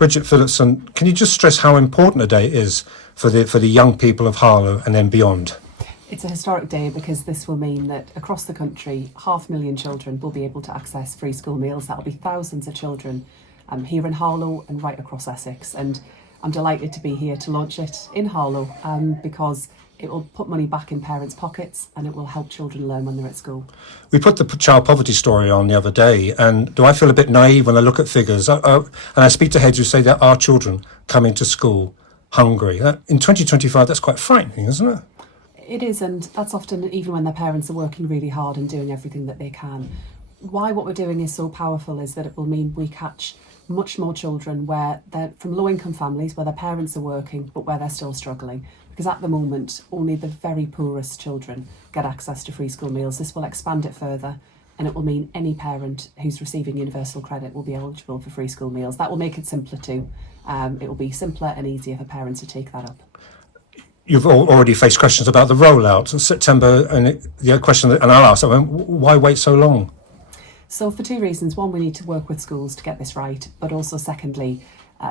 Bridget Phillipson, can you just stress how important a day is for the young people of Harlow and then beyond? It's a historic day because this will mean that across the country, 500,000 children will be able to access free school meals. That'll be thousands of children here in Harlow and right across Essex. And I'm delighted to be here to launch it in Harlow because it will put money back in parents' pockets and it will help children learn when they're at school. We put the child poverty story on the other day, and do I feel a bit naive when I look at figures? And I speak to heads who say there are children coming to school hungry. In 2025, that's quite frightening, isn't it? It is, and that's often even when their parents are working really hard and doing everything that they can. Why what we're doing is so powerful is that it will mean we catch much more children where they're from low-income families, where their parents are working, but where they're still struggling. Because at the moment, only the very poorest children get access to free school meals. This will expand it further, and it will mean any parent who's receiving universal credit will be eligible for free school meals. That will make it simpler too. It will be simpler and easier for parents to take that up. You've already faced questions about the rollout in September, and the question, and I'll ask, why wait so long? So for two reasons. One, we need to work with schools to get this right, but also secondly,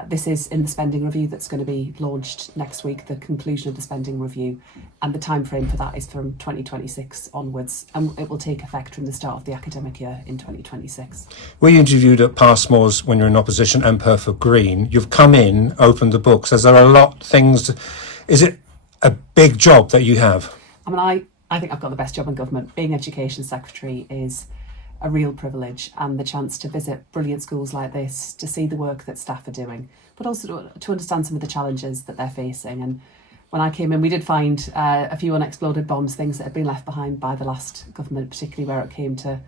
this is in the spending review that's going to be launched next week, the conclusion of the spending review, and the time frame for that is from 2026 onwards, and it will take effect from the start of the academic year in 2026. Were you interviewed at Passmore's when you're in opposition and Perfect Green? You've come in, opened the books, as there are a lot of things. Is it a big job that you have? I mean, I think I've got the best job in government. Being Education Secretary is a real privilege, and the chance to visit brilliant schools like this, to see the work that staff are doing, but also to understand some of the challenges that they're facing. And when I came in, we did find a few unexploded bombs, things that had been left behind by the last government, particularly where it came to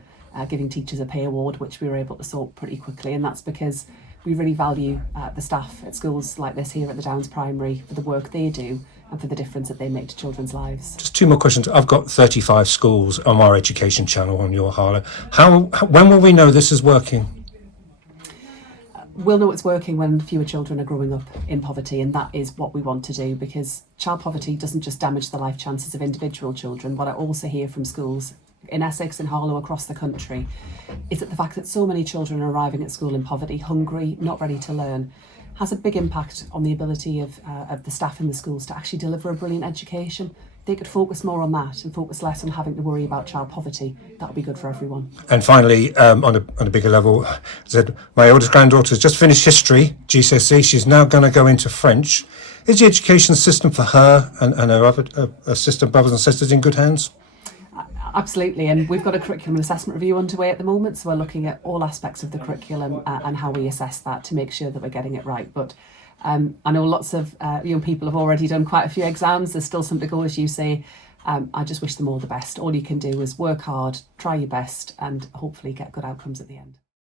giving teachers a pay award, which we were able to sort pretty quickly. And that's because we really value the staff at schools like this here at the Downs Primary for the work they do and for the difference that they make to children's lives. Just two more questions. I've got 35 schools on our education channel on your Harlow. When will we know this is working? We'll know it's working when fewer children are growing up in poverty, and that is what we want to do, because child poverty doesn't just damage the life chances of individual children. What I also hear from schools in Essex and Harlow across the country is that the fact that so many children are arriving at school in poverty, hungry, not ready to learn, has a big impact on the ability of the staff in the schools to actually deliver a brilliant education. They could focus more on that and focus less on having to worry about child poverty. That would be good for everyone. And finally, on a bigger level, I said my oldest granddaughter's just finished history, GCSE. She's now going to go into French. Is the education system for her and her other sister, brothers and sisters in good hands? Absolutely, and we've got a curriculum and assessment review underway at the moment, so we're looking at all aspects of the curriculum and how we assess that to make sure that we're getting it right. But I know lots of young people have already done quite a few exams. There's still some to go, as you say. I just wish them all the best. All you can do is work hard, try your best, and hopefully get good outcomes at the end.